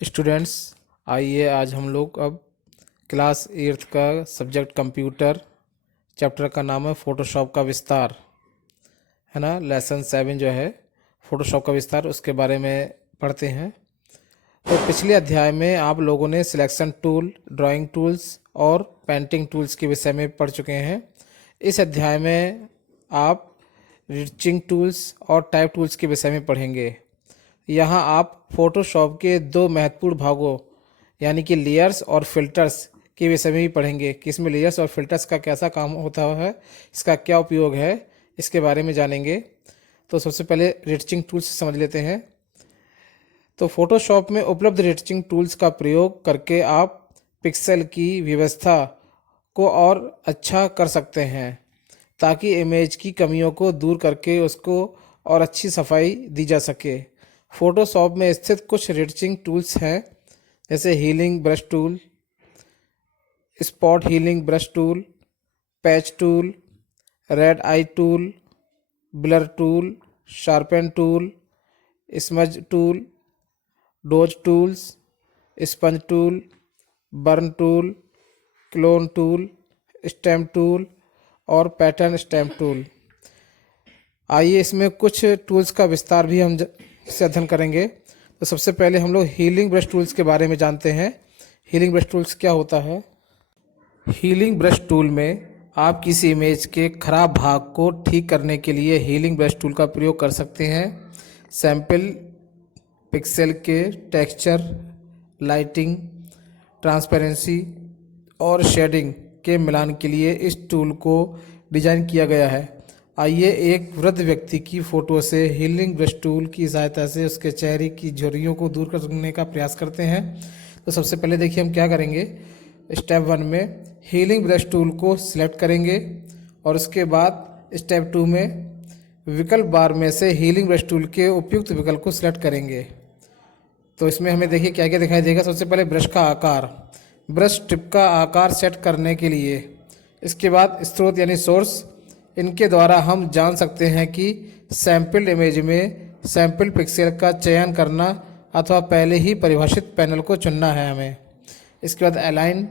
Students, आइए आज हम लोग अब क्लास 8th का सब्जेक्ट कंप्यूटर चैप्टर का नाम है फ़ोटोशॉप का विस्तार, है ना। लेसन 7 जो है फ़ोटोशॉप का विस्तार, उसके बारे में पढ़ते हैं। तो पिछले अध्याय में आप लोगों ने सिलेक्शन टूल, ड्राइंग टूल्स और पेंटिंग टूल्स के विषय में पढ़ चुके हैं। इस अध्याय में आप रिचिंग टूल्स और टाइप टूल्स के विषय में पढ़ेंगे। यहाँ आप फोटोशॉप के दो महत्वपूर्ण भागों यानी कि लेयर्स और फिल्टर्स के विषय में भी पढ़ेंगे कि इसमें लेयर्स और फिल्टर्स का कैसा काम होता है, इसका क्या उपयोग है, इसके बारे में जानेंगे। तो सबसे पहले रिचिंग टूल्स समझ लेते हैं। तो फोटोशॉप में उपलब्ध रिचिंग टूल्स का प्रयोग करके आप पिक्सेल की व्यवस्था को और अच्छा कर सकते हैं ताकि इमेज की कमियों को दूर करके उसको और अच्छी सफाई दी जा सके। फोटोशॉप में स्थित कुछ रिचिंग टूल्स हैं, जैसे healing brush tool, spot healing brush tool, patch tool, red eye tool, blur tool, sharpen tool, smudge tool, dodge tools, sponge tool, burn tool, clone tool, stamp tool और pattern stamp tool. आइए इसमें कुछ tools का विस्तार भी हम से अध्ययन करेंगे। तो सबसे पहले हम लोग हीलिंग ब्रश टूल्स के बारे में जानते हैं। हीलिंग ब्रश टूल्स क्या होता है? हीलिंग ब्रश टूल में आप किसी इमेज के खराब भाग को ठीक करने के लिए हीलिंग ब्रश टूल का प्रयोग कर सकते हैं। सैंपल पिक्सेल के टेक्सचर, लाइटिंग, ट्रांसपेरेंसी और शेडिंग के मिलान के लिए इस टूल को डिज़ाइन किया गया है। आइए एक वृद्ध व्यक्ति की फ़ोटो से हीलिंग ब्रश टूल की सहायता से उसके चेहरे की झुर्रियों को दूर करने का प्रयास करते हैं। तो सबसे पहले देखिए हम क्या करेंगे। स्टेप 1 में हीलिंग ब्रश टूल को सिलेक्ट करेंगे और उसके बाद स्टेप 2 में विकल्प बार में से हीलिंग ब्रश टूल के उपयुक्त विकल्प को सिलेक्ट करेंगे। तो इसमें हमें देखिए क्या क्या दिखाई देगा। सबसे पहले ब्रश का आकार, ब्रश टिप का आकार सेट करने के लिए। इसके बाद स्रोत यानी सोर्स, इनके द्वारा हम जान सकते हैं कि सैंपल इमेज में सैंपल पिक्सेल का चयन करना अथवा पहले ही परिभाषित पैनल को चुनना है हमें। इसके बाद अलाइन,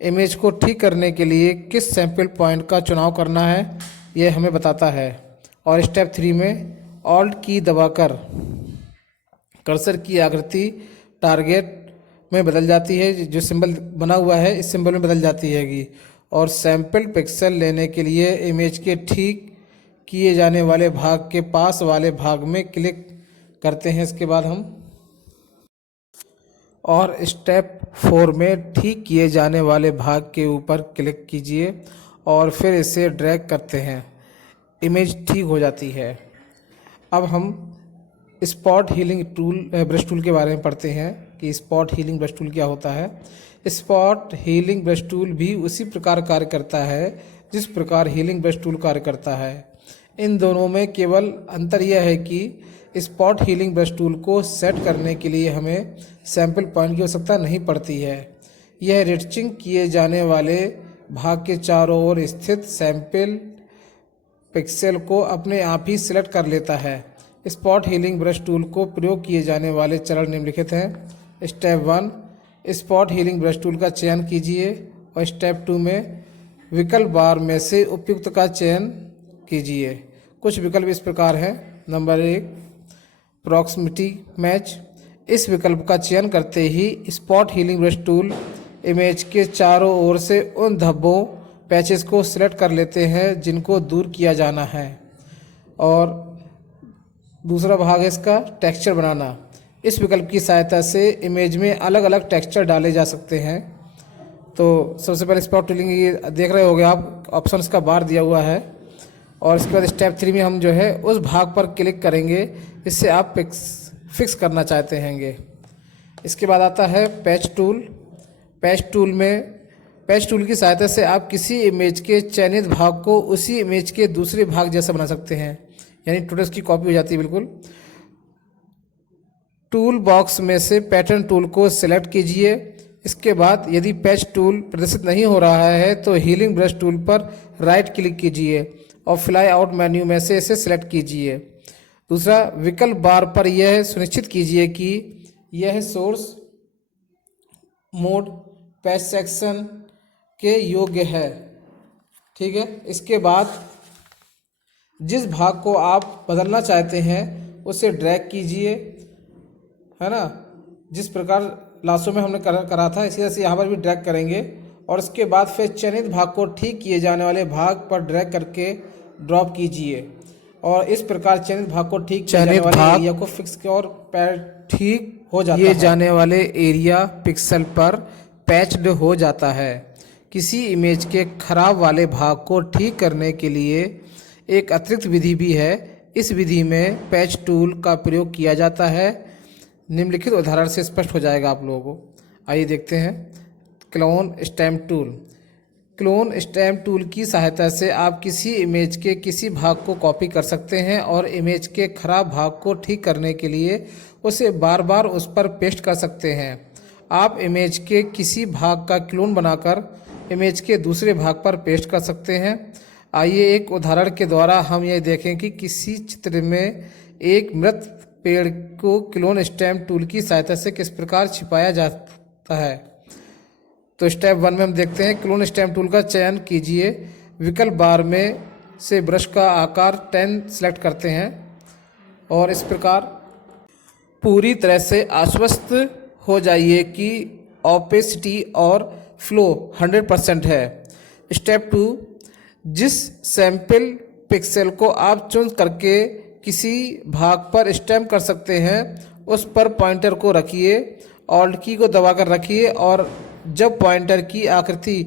इमेज को ठीक करने के लिए किस सैंपल पॉइंट का चुनाव करना है यह हमें बताता है। और स्टेप 3 में ऑल्ट की दबाकर कर्सर की आकृति टारगेट में बदल जाती है, जो सिंबल बना हुआ है इस सिंबल में बदल जाती हैगी। और सैंपल पिक्सल लेने के लिए इमेज के ठीक किए जाने वाले भाग के पास वाले भाग में क्लिक करते हैं। इसके बाद हम और स्टेप 4 में ठीक किए जाने वाले भाग के ऊपर क्लिक कीजिए और फिर इसे ड्रैग करते हैं, इमेज ठीक हो जाती है। अब हम spot healing tool brush tool के बारे में पढ़ते हैं कि स्पॉट हीलिंग ब्रश टूल क्या होता है। स्पॉट हीलिंग ब्रश टूल भी उसी प्रकार कार्य करता है जिस प्रकार हीलिंग ब्रश टूल कार्य करता है। इन दोनों में केवल अंतर यह है कि स्पॉट हीलिंग ब्रश टूल को सेट करने के लिए हमें सैंपल पॉइंट की आवश्यकता नहीं पड़ती है। यह रिचिंग किए जाने वाले भाग के चारों ओर स्थित सैंपल पिक्सेल को अपने आप ही सिलेक्ट कर लेता है। स्पॉट हीलिंग ब्रश टूल को प्रयोग किए जाने वाले चरण निम्नलिखित हैं। Step 1, spot healing brush tool का चयन कीजिए और स्टेप 2 में विकल्प बार में से उपयुक्त का चयन कीजिए। कुछ विकल्प इस प्रकार हैं। Number 1, proximity match. इस विकल्प का चयन करते ही spot healing brush tool image के चारों ओर से उन धब्बों पैचेस को सिलेक्ट कर लेते हैं जिनको दूर किया जाना है। और दूसरा भाग है इसका टेक्सचर बनाना। इस विकल्प की सहायता से इमेज में अलग अलग टेक्सचर डाले जा सकते हैं। तो सबसे पहले स्पॉट टूलिंग ये देख रहे होंगे आप, ऑप्शंस का बार दिया हुआ है। और इसके बाद स्टेप 3 में हम जो है उस भाग पर क्लिक करेंगे जिससे आप फिक्स करना चाहते हैंगे। इसके बाद आता है पैच टूल। पैच टूल की सहायता से आप किसी इमेज के चयनित भाग को उसी इमेज के दूसरे भाग जैसा बना सकते हैं, यानी टोटल उसकी कॉपी हो जाती है बिल्कुल। टूल बॉक्स में से पैटर्न टूल को सिलेक्ट कीजिए। इसके बाद यदि पैच टूल प्रदर्शित नहीं हो रहा है तो हीलिंग ब्रश टूल पर राइट क्लिक कीजिए और फ्लाई आउट मेन्यू में से इसे सिलेक्ट कीजिए। दूसरा, विकल्प बार पर यह सुनिश्चित कीजिए कि यह सोर्स मोड पैच सेक्शन के योग्य है। ठीक है, इसके बाद जिस भाग को आप बदलना चाहते हैं उसे ड्रैग कीजिए, है ना। जिस प्रकार लासो में हमने करा था इसी तरह से यहाँ पर भी ड्रैग करेंगे और उसके बाद फिर चयनित भाग को ठीक किए जाने वाले भाग पर ड्रैग करके ड्रॉप कीजिए और इस प्रकार चयनित भाग को ठीक किए जाने वाले एरिया को फिक्स और ठीक हो जाता है। जाने वाले एरिया पिक्सल पर पैच्ड हो जाता है। किसी इमेज के खराब वाले भाग को ठीक करने के लिए एक अतिरिक्त विधि भी है। इस विधि में पैच टूल का प्रयोग किया जाता है। निम्नलिखित उदाहरण से स्पष्ट हो जाएगा आप लोगों को। आइए देखते हैं। Clone stamp tool. Clone stamp tool की सहायता से आप किसी इमेज के किसी भाग को कॉपी कर सकते हैं और इमेज के खराब भाग को ठीक करने के लिए उसे बार बार उस पर पेस्ट कर सकते हैं। आप इमेज के किसी भाग का क्लोन बनाकर इमेज के दूसरे भाग पर पेस्ट कर सकते हैं। आइए एक उदाहरण के द्वारा हम ये देखें कि किसी चित्र में एक मृत पेड़ को क्लोन स्टैम्प टूल की सहायता से किस प्रकार छिपाया जाता है। तो स्टेप 1 में हम देखते हैं। क्लोन स्टैम्प टूल का चयन कीजिए। विकल्प बार में से ब्रश का आकार 10 सेलेक्ट करते हैं और इस प्रकार पूरी तरह से आश्वस्त हो जाइए कि ओपेसिटी और फ्लो 100% है। स्टेप 2, जिस सैंपल पिक्सल को आप चुन करके किसी भाग पर स्टैम्प कर सकते हैं उस पर पॉइंटर को रखिए, ऑल्ट की को दबाकर रखिए और जब पॉइंटर की आकृति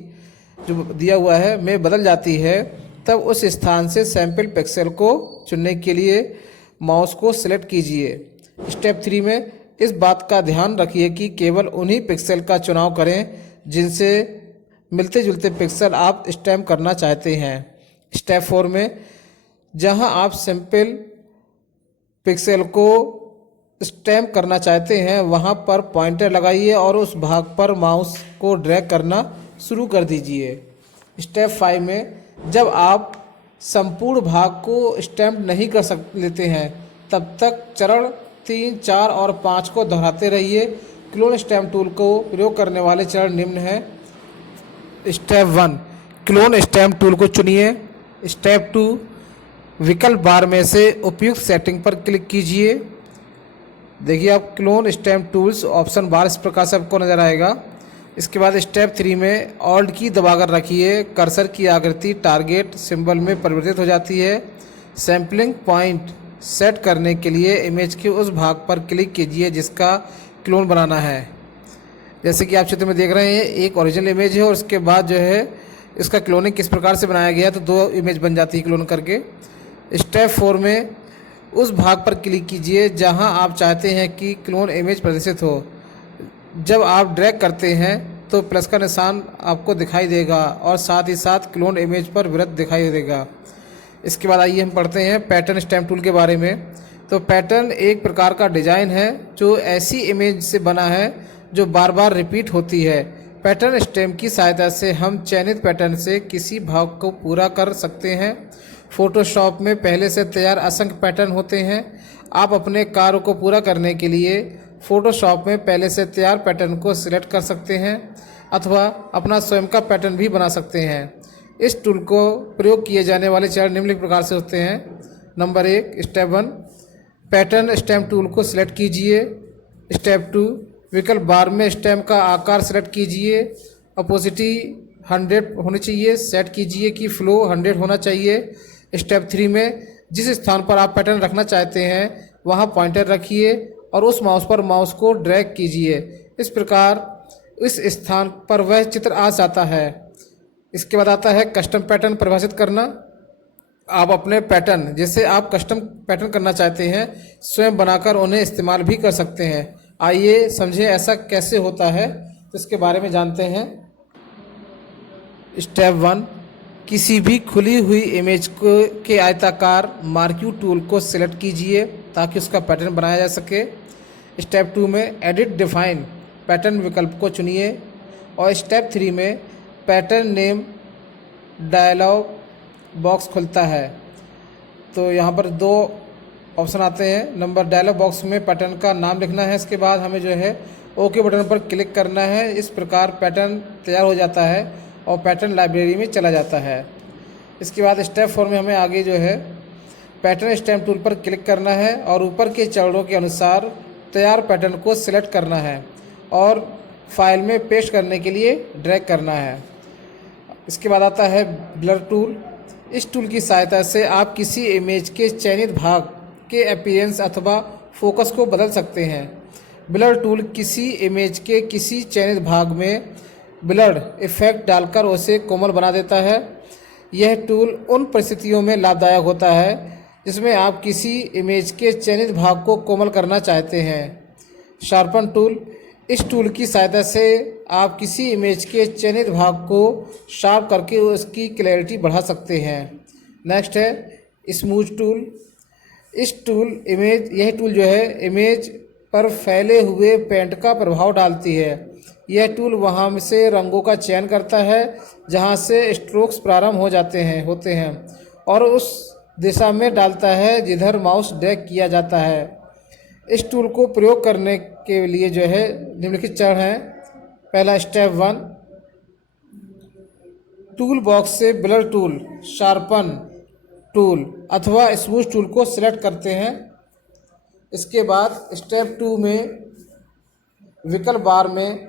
जो दिया हुआ है में बदल जाती है तब उस स्थान से सैंपल पिक्सल को चुनने के लिए माउस को सिलेक्ट कीजिए। स्टेप 3 में इस बात का ध्यान रखिए कि केवल उन्हीं पिक्सल का चुनाव करें जिनसे मिलते जुलते पिक्सल आप स्टैम्प करना चाहते हैं। स्टेप 4 में जहां आप सैंपल पिक्सल को स्टैम्प करना चाहते हैं वहां पर पॉइंटर लगाइए और उस भाग पर माउस को ड्रैग करना शुरू कर दीजिए। स्टेप 5 में जब आप संपूर्ण भाग को स्टैम्प नहीं कर लेते हैं तब तक चरण 3, 4 और 5 को दोहराते रहिए। क्लोन स्टैम्प टूल को प्रयोग करने वाले चरण निम्न हैं। स्टेप 1, क्लोन स्टैम्प टूल को चुनिए। स्टेप 2, विकल्प बार में से उपयुक्त सेटिंग पर क्लिक कीजिए। देखिए आप क्लोन स्टैम्प टूल्स ऑप्शन बार इस प्रकार से आपको नज़र आएगा। इसके बाद स्टेप 3 में ऑल्ट की दबाकर रखिए। कर्सर की आकृति टारगेट सिंबल में परिवर्तित हो जाती है। सैम्पलिंग पॉइंट सेट करने के लिए इमेज के उस भाग पर क्लिक कीजिए जिसका क्लोन बनाना है। जैसे कि आप चित्र में देख रहे हैं एक ओरिजिनल इमेज है और उसके बाद जो है इसका क्लोनिंग किस प्रकार से बनाया गया तो 2 इमेज बन जाती है क्लोन करके। स्टेप 4 में उस भाग पर क्लिक कीजिए जहां आप चाहते हैं कि क्लोन इमेज प्रदर्शित हो। जब आप ड्रैग करते हैं तो प्लस का निशान आपको दिखाई देगा और साथ ही साथ क्लोन इमेज पर वृत्त दिखाई देगा। इसके बाद आइए हम पढ़ते हैं पैटर्न स्टैम्प टूल के बारे में। तो पैटर्न एक प्रकार का डिजाइन है जो ऐसी इमेज से बना है जो बार बार रिपीट होती है। पैटर्न स्टैम्प की सहायता से हम चयनित पैटर्न से किसी भाग को पूरा कर सकते हैं। फोटोशॉप में पहले से तैयार असंख्य पैटर्न होते हैं। आप अपने कार्य को पूरा करने के लिए फोटोशॉप में पहले से तैयार पैटर्न को सिलेक्ट कर सकते हैं अथवा अपना स्वयं का पैटर्न भी बना सकते हैं। इस टूल को प्रयोग किए जाने वाले चरण निम्नलिखित प्रकार से होते हैं। Number 1, step 1, pattern stamp tool को सिलेक्ट कीजिए। स्टेप 2, विकल्प बार में स्टैम्प का आकार सिलेक्ट कीजिए। अपोजिटी 100 होनी चाहिए। सेट कीजिए कि फ्लो 100 होना चाहिए। स्टेप 3 में जिस स्थान पर आप पैटर्न रखना चाहते हैं वहां पॉइंटर रखिए और उस माउस पर माउस को ड्रैग कीजिए। इस प्रकार इस स्थान पर वह चित्र आ जाता है। इसके बाद आता है कस्टम पैटर्न परिभाषित करना। आप अपने पैटर्न जैसे आप कस्टम पैटर्न करना चाहते हैं स्वयं बनाकर उन्हें इस्तेमाल भी कर सकते हैं। आइए समझें ऐसा कैसे होता है तो इसके बारे में जानते हैं। स्टेप 1, किसी भी खुली हुई इमेज को के आयताकार मार्क्यू टूल को सिलेक्ट कीजिए ताकि उसका पैटर्न बनाया जा सके। स्टेप 2 में एडिट डिफाइन पैटर्न विकल्प को चुनिए और स्टेप 3 में पैटर्न नेम डायलॉग बॉक्स खुलता है। तो यहाँ पर 2 ऑप्शन आते हैं। नंबर डायलॉग बॉक्स में पैटर्न का नाम लिखना है। इसके बाद हमें जो है ओके बटन पर क्लिक करना है। इस प्रकार पैटर्न तैयार हो जाता है और पैटर्न लाइब्रेरी में चला जाता है। इसके बाद स्टेप 4 में हमें आगे जो है पैटर्न स्टैम्प टूल पर क्लिक करना है और ऊपर के चरणों के अनुसार तैयार पैटर्न को सिलेक्ट करना है और फाइल में पेस्ट करने के लिए ड्रैग करना है। इसके बाद आता है ब्लर टूल। इस टूल की सहायता से आप किसी इमेज के चयनित भाग के अपीयरेंस अथवा फोकस को बदल सकते हैं। ब्लर टूल किसी इमेज के किसी चयनित भाग में ब्लर इफेक्ट डालकर उसे कोमल बना देता है। यह टूल उन परिस्थितियों में लाभदायक होता है जिसमें आप किसी इमेज के चयनित भाग को कोमल करना चाहते हैं। Sharpen tool. इस टूल की सहायता से आप किसी इमेज के चयनित भाग को शार्प करके उसकी क्लैरिटी बढ़ा सकते हैं। नेक्स्ट है स्मूथ टूल। यह टूल जो है इमेज पर फैले हुए पेंट का प्रभाव डालती है। यह टूल वहाँ से रंगों का चयन करता है जहाँ से स्ट्रोक्स प्रारंभ होते हैं और उस दिशा में डालता है जिधर माउस ड्रैग किया जाता है। इस टूल को प्रयोग करने के लिए जो है निम्नलिखित चरण हैं। पहला स्टेप 1, टूल बॉक्स से ब्लर टूल, शार्पन टूल अथवा स्मूथ टूल को सिलेक्ट करते हैं। इसके बाद स्टेप 2 में विकल्प बार में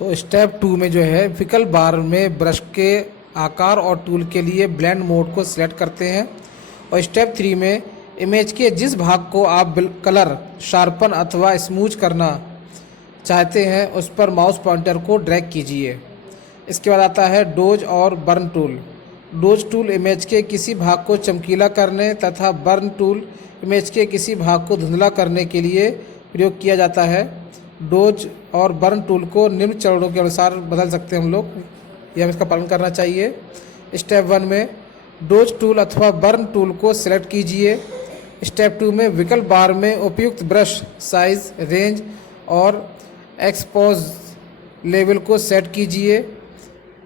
विकल्प बार में ब्रश के आकार और टूल के लिए ब्लेंड मोड को सिलेक्ट करते हैं। और स्टेप 3 में इमेज के जिस भाग को आप कलर, शार्पन अथवा स्मूथ करना चाहते हैं उस पर माउस पॉइंटर को ड्रैग कीजिए। इसके बाद आता है डोज और burn tool. Dose tool image के किसी भाग को चमकीला करने तथा बर्न टूल इमेज के किसी भाग को धुंधला करने के लिए प्रयोग किया जाता है। डोज और बर्न टूल को निम्न चरणों के अनुसार बदल सकते हैं हम लोग, यह हमें इसका पालन करना चाहिए। स्टेप 1 में डोज टूल अथवा बर्न टूल को सिलेक्ट कीजिए। स्टेप 2 में विकल्प बार में उपयुक्त ब्रश साइज, रेंज और एक्सपोज लेवल को सेट कीजिए।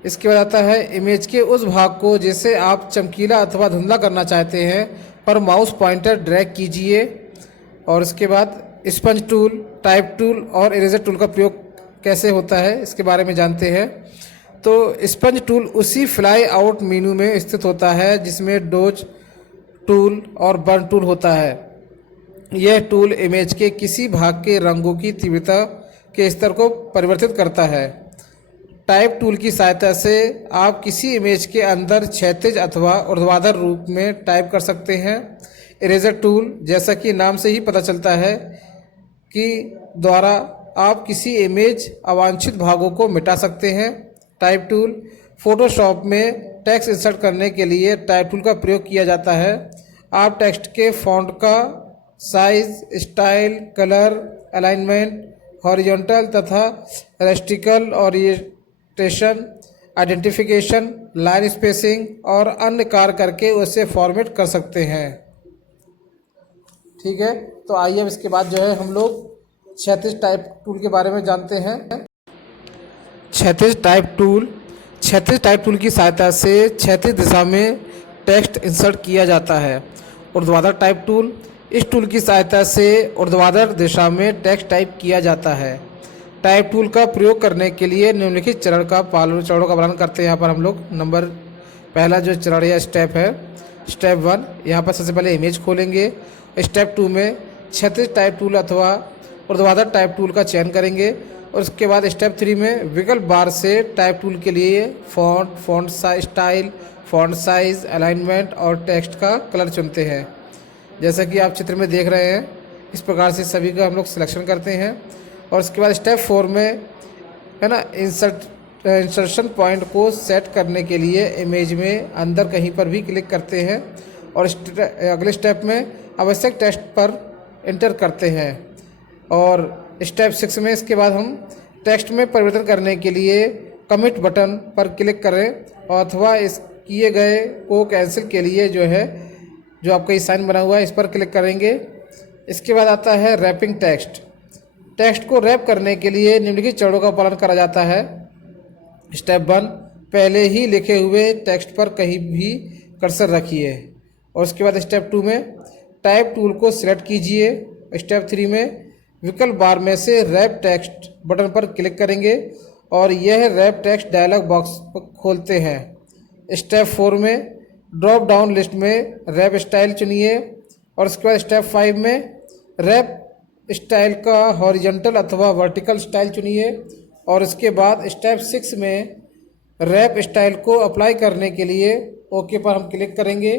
इसके बाद आता है इमेज के उस भाग को जिसे आप चमकीला अथवा धुंधला करना चाहते हैं पर माउस पॉइंटर ड्रैग कीजिए। और इसके बाद स्पंज टूल, टाइप टूल और इरेजर टूल का प्रयोग कैसे होता है इसके बारे में जानते हैं। तो स्पंज टूल उसी फ्लाई आउट मेनू में स्थित होता है जिसमें डोज टूल और बर्न टूल होता है। यह टूल इमेज के किसी भाग के रंगों की तीव्रता के स्तर को परिवर्तित करता है। टाइप टूल की सहायता से आप किसी इमेज के अंदर क्षैतिज अथवा ऊर्ध्वाधर रूप में टाइप कर सकते हैं। इरेजर टूल, जैसा कि नाम से ही पता चलता है कि द्वारा आप किसी इमेज अवांछित भागों को मिटा सकते हैं। टाइप टूल, फोटोशॉप में टेक्स्ट इंसर्ट करने के लिए टाइप टूल का प्रयोग किया जाता है। आप टेक्स्ट के फॉन्ट का size, style, colour, alignment, horizontal तथा रेस्टिकल ओरिएंटेशन, आइडेंटिफिकेशन, लाइन स्पेसिंग और अन्य कार्य करके उसे फॉर्मेट कर सकते हैं। ठीक है, तो आइए अब इसके बाद जो है हम लोग क्षैतिज टाइप टूल के बारे में जानते हैं। क्षैतिज टाइप टूल की सहायता से क्षैतिज दिशा में टेक्स्ट इंसर्ट किया जाता है। ऊर्ध्वाधर टाइप टूल, इस टूल की सहायता से ऊर्ध्वाधर दिशा में टेक्स्ट टाइप किया जाता है। टाइप टूल का प्रयोग करने के लिए निम्नलिखित चरणों का पालन करते हैं। यहाँ पर हम लोग पहला जो चरण या स्टेप है, स्टेप 1, यहाँ पर सबसे पहले इमेज खोलेंगे। स्टेप 2 में क्षैतिज टाइप टूल अथवा ऊर्ध्वाधर टाइप टूल का चयन करेंगे और उसके बाद स्टेप 3 में विकल्प बार से टाइप टूल के लिए font style, font size, alignment और टेक्स्ट का कलर चुनते हैं। जैसा कि आप चित्र में देख रहे हैं, इस प्रकार से सभी का हम लोग सिलेक्शन करते हैं। और उसके बाद स्टेप 4 में है ना इंसर्शन पॉइंट को सेट करने के लिए इमेज में अंदर कहीं पर भी क्लिक करते हैं और अगले स्टेप में आवश्यक टेक्स्ट पर इंटर करते हैं। और स्टेप 6 में इसके बाद हम टेक्स्ट में परिवर्तन करने के लिए कमिट बटन पर क्लिक करें अथवा इस किए गए को कैंसिल के लिए जो है जो आपका साइन बना हुआ है इस पर क्लिक करेंगे। इसके बाद आता है रैपिंग टेक्स्ट को रैप करने के लिए निम्नलिखित चरणों का पालन करा जाता है। स्टेप 1, पहले ही लिखे हुए टेक्स्ट पर कहीं भी कर्सर रखिए और उसके बाद स्टेप 2 में टाइप टूल को सिलेक्ट कीजिए। स्टेप 3 में विकल्प बार में से रैप टेक्स्ट बटन पर क्लिक करेंगे और यह रैप टेक्स्ट डायलॉग बॉक्स खोलते हैं। स्टेप 4 में ड्रॉप डाउन लिस्ट में रैप स्टाइल चुनिए और उसके बाद स्टेप 5 में रैप स्टाइल का हॉरिजॉन्टल अथवा वर्टिकल स्टाइल चुनिए और इसके बाद स्टेप 6 में रैप स्टाइल को अप्लाई करने के लिए ओके पर हम क्लिक करेंगे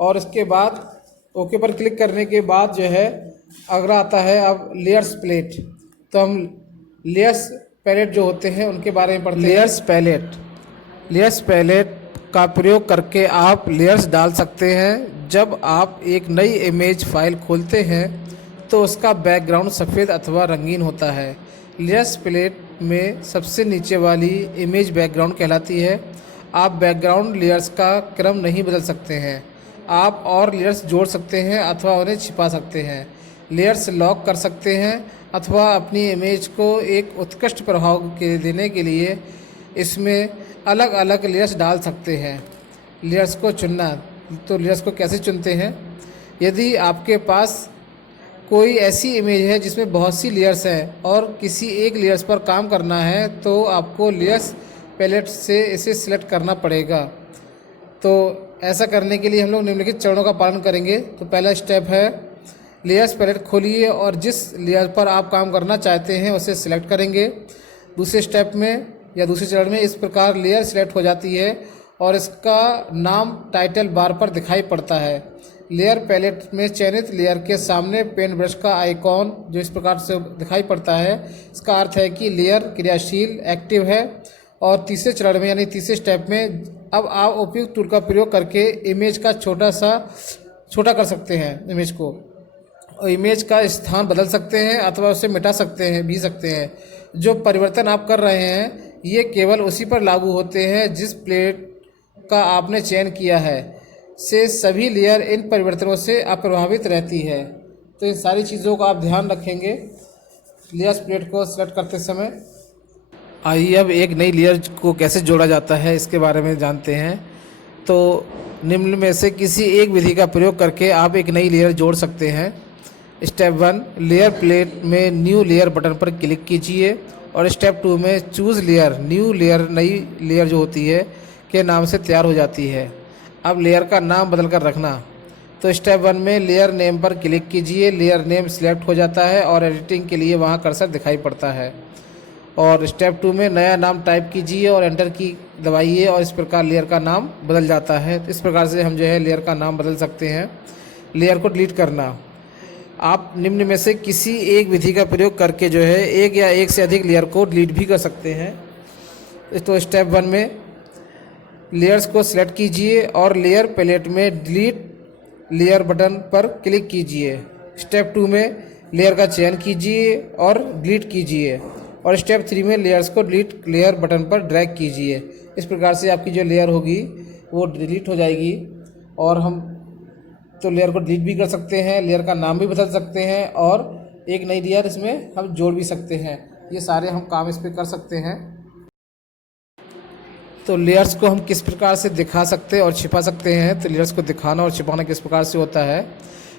और इसके बाद ओके पर क्लिक करने के बाद जो है अगला आता है अब लेयर्स पैलेट। तो हम लेयर्स पैलेट जो होते हैं उनके बारे में पढ़ते हैं। लेयर्स पैलेट का प्रयोग करके आप लेयर्स डाल सकते हैं। जब आप एक नई इमेज फाइल खोलते हैं तो उसका बैकग्राउंड सफ़ेद अथवा रंगीन होता है। लेयर्स पैलेट में सबसे नीचे वाली इमेज बैकग्राउंड कहलाती है। आप बैकग्राउंड लेयर्स का क्रम नहीं बदल सकते हैं। आप और लेयर्स जोड़ सकते हैं अथवा उन्हें छिपा सकते हैं। लेयर्स लॉक कर सकते हैं अथवा अपनी इमेज को एक उत्कृष्ट प्रभाव देने के लिए इसमें अलग अलग लेयर्स डाल सकते हैं। लेयर्स को चुनना, तो लेयर्स को कैसे चुनते हैं? यदि आपके पास कोई ऐसी इमेज है जिसमें बहुत सी लेयर्स हैं और किसी एक लेयर्स पर काम करना है तो आपको लेयर्स पैलेट से इसे सिलेक्ट करना पड़ेगा। तो ऐसा करने के लिए हम लोग निम्नलिखित चरणों का पालन करेंगे। तो पहला स्टेप है लेयर्स पैलेट खोलिए और जिस लेयर पर आप काम करना चाहते हैं उसे सिलेक्ट करेंगे। दूसरे स्टेप में या दूसरे चरण में इस प्रकार लेयर सिलेक्ट हो जाती है और इसका नाम टाइटल बार पर दिखाई पड़ता है। लेयर पैलेट में चयनित लेयर के सामने पेन ब्रश का आइकॉन जो इस प्रकार से दिखाई पड़ता है, इसका अर्थ है कि लेयर क्रियाशील एक्टिव है। और तीसरे चरण में यानी तीसरे स्टेप में अब आप उपयुक्त टूल का प्रयोग करके इमेज का छोटा कर सकते हैं इमेज को, और इमेज का स्थान बदल सकते हैं अथवा उसे मिटा सकते हैं। जो परिवर्तन आप कर रहे हैं ये केवल उसी पर लागू होते हैं जिस प्लेट का आपने चयन किया है। से सभी लेयर इन परिवर्तनों से अप्रभावित रहती है। तो इन सारी चीज़ों का आप ध्यान रखेंगे लेयर्स प्लेट को सिलेक्ट करते समय। आइए अब एक नई लेयर को कैसे जोड़ा जाता है इसके बारे में जानते हैं। तो निम्न में से किसी एक विधि का प्रयोग करके आप एक नई लेयर जोड़ सकते हैं। स्टेप 1 लेयर प्लेट में न्यू लेयर बटन पर क्लिक कीजिए और स्टेप 2 में चूज़ लेयर न्यू लेयर नई लेयर जो होती है के नाम से तैयार हो जाती है। अब लेयर का नाम बदल कर रखना। तो स्टेप 1 में लेयर नेम पर क्लिक कीजिए, लेयर नेम सिलेक्ट हो जाता है और एडिटिंग के लिए वहाँ कर्सर दिखाई पड़ता है। और स्टेप 2 में नया नाम टाइप कीजिए और एंटर की दबाइए और इस प्रकार लेयर का नाम बदल जाता है। इस प्रकार से हम जो है लेयर का नाम बदल सकते हैं। लेयर को डिलीट करना, आप निम्न में से किसी एक विधि का प्रयोग करके जो है एक या एक से अधिक लेयर को डिलीट भी कर सकते हैं। तो स्टेप 1 में लेयर्स को सिलेक्ट कीजिए और लेयर पैलेट में डिलीट लेयर बटन पर क्लिक कीजिए। स्टेप 2 में लेयर का चयन कीजिए और डिलीट कीजिए और स्टेप 3 में लेयर्स को डिलीट लेयर बटन पर ड्रैग कीजिए। इस प्रकार से आपकी जो लेयर होगी वो डिलीट हो जाएगी और हम तो लेयर को डिलीट भी कर सकते हैं, लेयर का नाम भी बदल सकते हैं और एक नई लेयर इसमें हम जोड़ भी सकते हैं। ये सारे हम काम इस पर कर सकते हैं। तो लेयर्स को हम किस प्रकार से दिखा सकते और छिपा सकते हैं? तो लेयर्स को दिखाना और छिपाना किस प्रकार से होता है?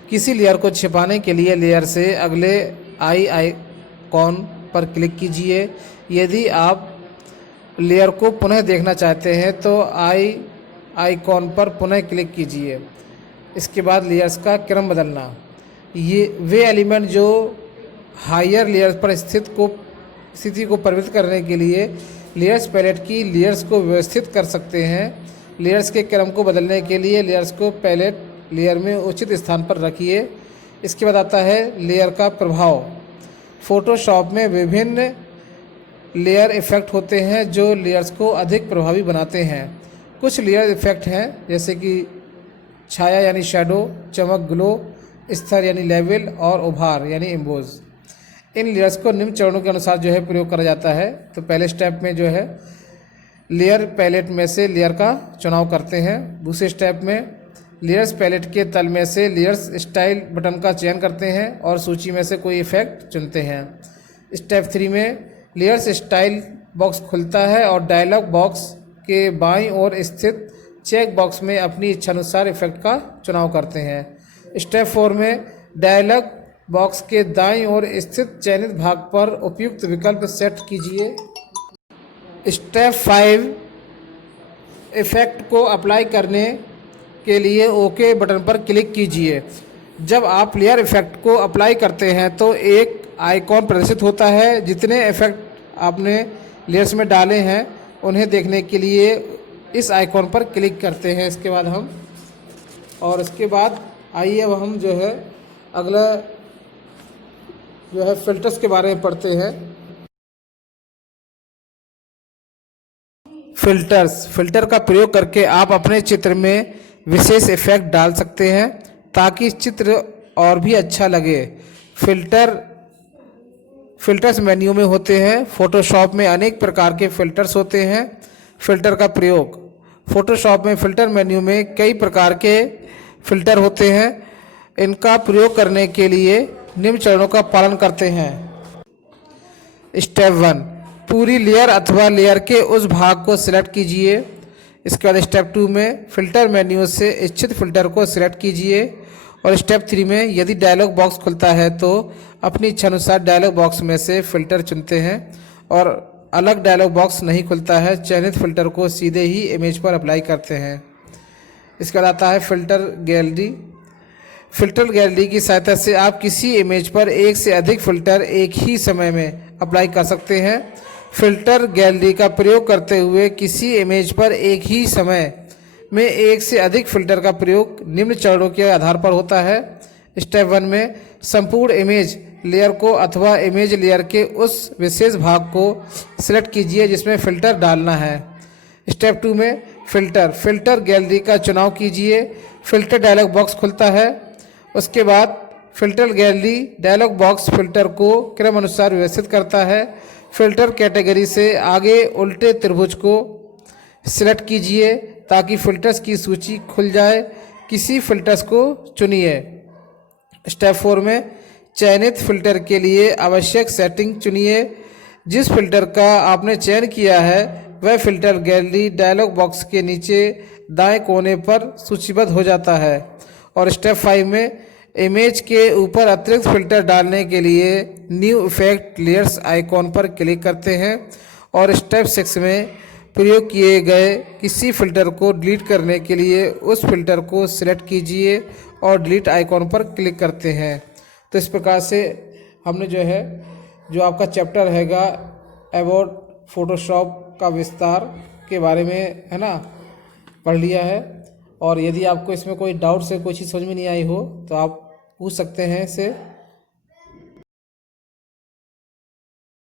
किसी लेयर को छिपाने के लिए लेयर से अगले आई आइकॉन पर क्लिक कीजिए। यदि आप लेयर को पुनः देखना चाहते हैं तो आई आइकॉन पर पुनः क्लिक कीजिए। इसके बाद लेयर्स का क्रम बदलना, ये वे एलिमेंट जो हायर लेयर्स पर स्थिति को परिवर्तित करने के लिए लेयर्स पैलेट की लेयर्स को व्यवस्थित कर सकते हैं। लेयर्स के क्रम को बदलने के लिए लेयर्स को पैलेट लेयर में उचित स्थान पर रखिए। इसके बाद आता है लेयर का प्रभाव। फोटोशॉप में विभिन्न लेयर इफ़ेक्ट होते हैं जो लेयर्स को अधिक प्रभावी बनाते हैं। कुछ लेयर इफ़ेक्ट हैं जैसे कि छाया यानी शैडो, चमक ग्लो, स्तर यानी लेवल और उभार यानी एम्बोज। इन लेयर्स को निम्न चरणों के अनुसार जो है प्रयोग करा जाता है। तो पहले स्टेप में जो है लेयर पैलेट में से लेयर का चुनाव करते हैं। दूसरे स्टेप में लेयर्स पैलेट के तल में से लेयर्स स्टाइल बटन का चयन करते हैं और सूची में से कोई इफेक्ट चुनते हैं। स्टेप 3 में लेयर्स स्टाइल बॉक्स खुलता है और डायलॉग बॉक्स के बाईं ओर स्थित चेक बॉक्स में अपनी इच्छानुसार इफेक्ट का चुनाव करते हैं। स्टेप 4 में डायलॉग बॉक्स के दाईं ओर स्थित चयनित भाग पर उपयुक्त विकल्प सेट कीजिए। स्टेप 5, इफ़ेक्ट को अप्लाई करने के लिए ओके बटन पर क्लिक कीजिए। जब आप लेयर इफ़ेक्ट को अप्लाई करते हैं तो एक आइकॉन प्रदर्शित होता है। जितने इफ़ेक्ट आपने लेयर्स में डाले हैं उन्हें देखने के लिए इस आइकॉन पर क्लिक करते हैं। इसके बाद हम इसके बाद आइए अब हम जो है अगला जो है फिल्टर्स के बारे में पढ़ते हैं। फिल्टर का प्रयोग करके आप अपने चित्र में विशेष इफेक्ट डाल सकते हैं ताकि चित्र और भी अच्छा लगे। फिल्टर्स मेन्यू में होते हैं। फोटोशॉप में अनेक प्रकार के फिल्टर्स होते हैं। फिल्टर का प्रयोग, फोटोशॉप में फिल्टर मेन्यू में कई प्रकार के फिल्टर होते हैं। इनका प्रयोग करने के लिए निम्न चरणों का पालन करते हैं। स्टेप 1, पूरी लेयर अथवा लेयर के उस भाग को सिलेक्ट कीजिए। इसके बाद स्टेप 2 में फिल्टर मेन्यू से इच्छित फिल्टर को सिलेक्ट कीजिए। और स्टेप 3 में यदि डायलॉग बॉक्स खुलता है तो अपनी इच्छानुसार डायलॉग बॉक्स में से फिल्टर चुनते हैं। और अलग डायलॉग बॉक्स नहीं खुलता है, चयनित फिल्टर को सीधे ही इमेज पर अप्लाई करते हैं। इसके बाद आता है फिल्टर गैलरी। फिल्टर गैलरी की सहायता से आप किसी इमेज पर एक से अधिक फिल्टर एक ही समय में अप्लाई कर सकते हैं। फिल्टर गैलरी का प्रयोग करते हुए किसी इमेज पर एक ही समय में एक से अधिक फिल्टर का प्रयोग निम्न चरणों के आधार पर होता है। स्टेप 1 में फिल्पूर्ण इमेज लेयर को अथवा इमेज लेयर के उस विशेष भाग को सिलेक्ट कीजिए जिसमें फ़िल्टर डालना है। स्टेप 2 में फिल्टर गैलरी का चुनाव कीजिए। फिल्टर डायलॉग बॉक्स खुलता है। उसके बाद filter gallery dialog box filter को क्रम अनुसार व्यवस्थित करता है। फिल्टर कैटेगरी से आगे उल्टे त्रिभुज को सिलेक्ट कीजिए ताकि फिल्टर्स की सूची खुल जाए। किसी फिल्टर्स को चुनिए। स्टेप 4 में चयनित फिल्टर के लिए आवश्यक सेटिंग चुनिए। जिस फिल्टर का आपने चयन किया है वह फिल्टर गैलरी डायलॉग बॉक्स के नीचे दाएं कोने पर सूचीबद्ध हो जाता है। और स्टेप 5 में इमेज के ऊपर अतिरिक्त फिल्टर डालने के लिए न्यू इफेक्ट लेयर्स आइकॉन पर क्लिक करते हैं। और स्टेप 6 में प्रयोग किए गए किसी फिल्टर को डिलीट करने के लिए उस फिल्टर को सिलेक्ट कीजिए और डिलीट आइकॉन पर क्लिक करते हैं। तो इस प्रकार से हमने जो है जो आपका चैप्टर हैगा अबाउट फोटोशॉप का विस्तार के बारे में है ना पढ़ लिया है। और यदि आपको इसमें कोई डाउट से कोई चीज़ समझ में नहीं आई हो तो आप पूछ सकते हैं इससे।